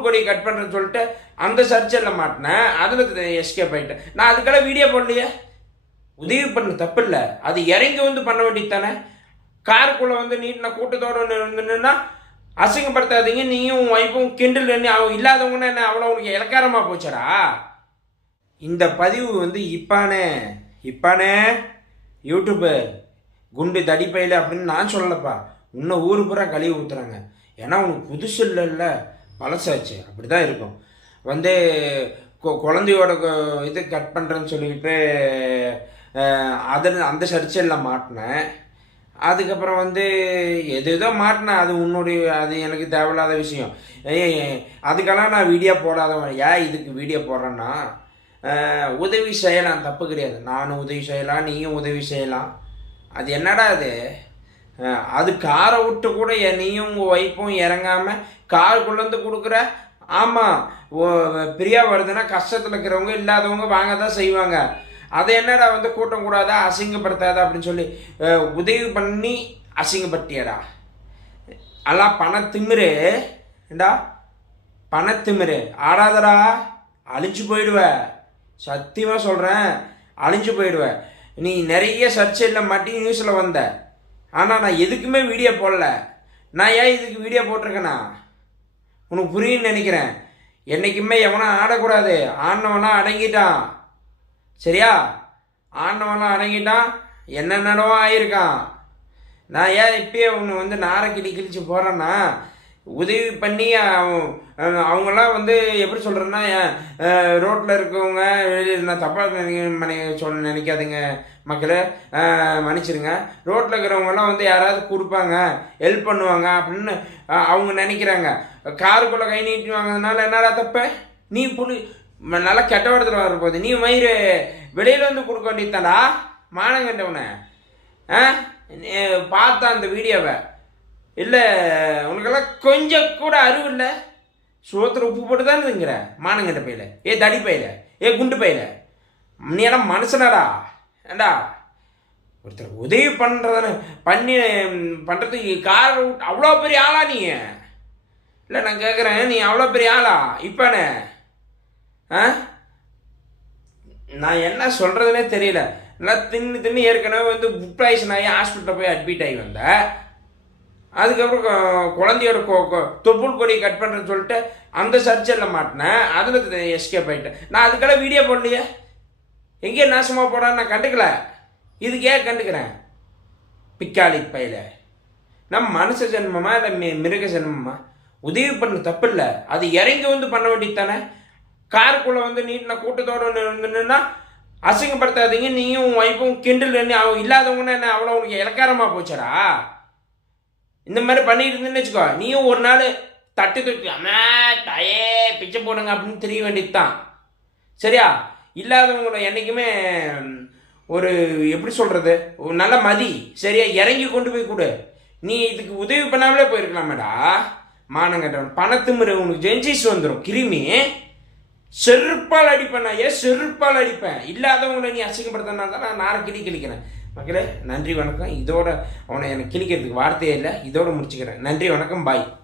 தொப்புள் கொடி கட் பண்ணுறேன்னு சொல்லிட்டு அந்த சர்ச்சரில் மாட்டினேன். அதில் எஸ்கேப் ஆகிட்டேன் நான் அதுக்கெல்லாம் வீடியோ போடலையே. உதவி பண்ண தப்பு இல்லை. அது இறங்கி வந்து பண்ண வேண்டியது தானே. காருக்குள்ளே வந்து நீட்டின கூட்டத்தோடு இருந்துன்னா அசிங்கப்படுத்தாதீங்க. நீயும் உன் ஒய்ஃபும் கிண்டல் அவன் இல்லாதவங்கன்னா என்ன அவ்வளோ உனக்கு இலக்காரமாக போச்சடா? இந்த பதிவு வந்து இப்பானே. இப்பானே. யூடியூப்பு குண்டு தடிப்பையில் அப்படின்னு நான் சொல்லலப்பா. இன்னும் ஊர் பூரா கழுவி ஊற்றுறாங்க ஏன்னா உனக்கு புதுசு இல்லைல்ல. பழசாச்சு அப்படி தான் இருக்கும். வந்து கொ- குழந்தையோட இது கட் பண்ணுறேன்னு சொல்லிக்கிட்டு அதில் அந்த சர்ச்சையில் மாட்டினேன். அதுக்கப்புறம் வந்து எது எதோ மாட்டினேன். அது உன்னுடைய அது எனக்கு தேவையில்லாத விஷயம். அதுக்கெல்லாம் நான் வீடியோ போடாதவன். ஏன் இதுக்கு வீடியோ போடுறேன்னா உதவி செய்யலாம். தப்பு கிடையாது. நானும் உதவி செய்யலாம் நீயும் உதவி செய்யலாம். அது என்னடா அது? அது காரை விட்டு கூட நீயும் உங்கள் ஒய்ஃபும் இறங்காம காருக்குள்ளேருந்து கொடுக்குற ஆமாம் பிரியா வருதுன்னா கஷ்டத்தில் இருக்கிறவங்க இல்லாதவங்க வாங்க தான் செய்வாங்க. அதை என்னடா வந்து கூட்டம் கூடாதா? அசிங்கப்படுத்தாதா அப்படின்னு சொல்லி உதவி பண்ணி அசிங்கப்படுத்தியடா. எல்லாம் பணத்திமிரு ஏண்டா? பணத்திமிரு ஆடாதடா. அழிஞ்சு போயிடுவ. சத்தியமாக சொல்கிறேன் அழிஞ்சு போயிடுவ. நீ நிறைய சர்ச்சையில் மாட்டி நியூஸில் வந்த. ஆனால் நான் எதுக்குமே வீடியோ போடல. நான் ஏன் இதுக்கு வீடியோ போட்டிருக்கேனா? உனக்கு புரியுன்னு நினைக்கிறேன். என்றைக்குமே எவனும் ஆடக்கூடாது. ஆனவனா அடங்கிட்டான். சரியா? ஆனவனா அடங்கிட்டான். என்னென்னவோ ஆயிருக்கான். நான் ஏன் இப்பயே உன்னை வந்து நாரை கிளி கிழிச்சு போகிறேன்னா உதவி பண்ணி அவங்களாம் வந்து எப்படி சொல்கிறேன்னா ரோட்டில் இருக்கவங்க வெளியில் நான் தப்பாக நினைக்க சொல்ல நினைக்காதுங்க மக்களை. மன்னிச்சிருங்க. ரோட்டில் இருக்கிறவங்கெல்லாம் வந்து யாராவது கொடுப்பாங்க ஹெல்ப் பண்ணுவாங்க அப்படின்னு அவங்க நினைக்கிறாங்க. காருக்குள்ளே கை நீட்டி வாங்கினதுனால என்னடா தப்பு? நீ புளி ம- நல்லா கெட்ட வாரத்தில் வரப்போகுது நீ மயிறு வெளியில் வந்து கொடுக்க வேண்டியதாடா மானங்கண்டவனை ஆ நீ அந்த வீடியோவை. இல்லை உனக்கெல்லாம் கொஞ்சம் கூட அறிவு இல்லை? சோத்துல உப்பு போட்டு தான் இருந்துங்கிற மானங்கிட்ட பையில. ஏ தடி பையில. ஏ குண்டு பையில. நீ எல்லாம் மனுஷனாடா? ஏண்டா? ஒருத்தர் உதவி பண்ணுறதுன்னு பண்ணி பண்ணுறதுக்கு கார் அவ்வளோ பெரிய ஆளா நீ? இல்லை நான் கேட்குறேன் நீ அவ்வளோ பெரிய ஆளா? இப்போனே ஆ? நான் என்ன சொல்கிறதுனே தெரியல. நல்லா தின்னு தின்னு ஏற்கனவே வந்து புக் பாய்சன் ஆகி ஹாஸ்பிட்டலில் போய் அட்மிட் ஆகி வந்தேன் அதுக்கப்புறம் குழந்தையோட தொப்புள் கொடி கட் பண்ணுறேன்னு சொல்லிட்டு அந்த சர்ச்சரில் மாட்டினேன். அதில் எஸ்கேப் ஆகிட்டேன் நான் அதுக்கெல்லாம் வீடியோ போடலையே. எங்கேயோ நாசமாக போடான்னு நான் கண்டுக்கல. இதுக்கு ஏன் கண்டுக்கிறேன்? பிக்காளி பையில. நம்ம மனுஷ ஜென்மமா இல்லை மி மிருக ஜென்மமா? உதவி பண்ண தப்பு இல்லை அது இறங்கி வந்து பண்ண வேண்டியது தானே. காருக்குள்ளே வந்து நீட்டின கூட்டத்தோடு நின்றுன்னா அசிங்கப்படுத்தாதீங்க. நீயும் உன் ஒய்ஃபும் கிண்டல் பண்ணி அவன் இல்லாதவங்கன்னா என்ன அவ்வளோ உனக்கு இலக்காரமாக போச்சடா? இந்த மாதிரி பண்ணிட்டு இருந்தேன்னு வச்சுக்கோ நீயும் ஒரு நாள் தட்டு தட்டி அம்மா தாயே பிச்சை போடுங்க அப்படின்னு தெரிய வேண்டியது தான் சரியா? இல்லாதவங்கள என்றைக்குமே ஒரு எப்படி சொல்கிறது ஒரு நல்ல மதி சரியா? இறங்கி கொண்டு போய் கொடு. நீ இதுக்கு உதவி பண்ணாமலே போயிருக்கலாமேடா. மானங்கட்டவன் பணத்துமுறை உனக்கு ஜென்சிஸ் வந்துடும் கிருமி செருப்பால் அடிப்பேன் நான் ஏன் செருப்பால் அடிப்பேன். இல்லாதவங்களை நீ அசிங்கப்படுத்தினா தான் நான் நாரை கிளி கிழிக்கிறேன். மக்களே நன்றி வணக்கம். இதோட அவனை எனக்கு கிழிக்கிறதுக்கு வார்த்தையே இல்லை. இதோட முடிச்சுக்கிறேன். நன்றி வணக்கம் பாய்.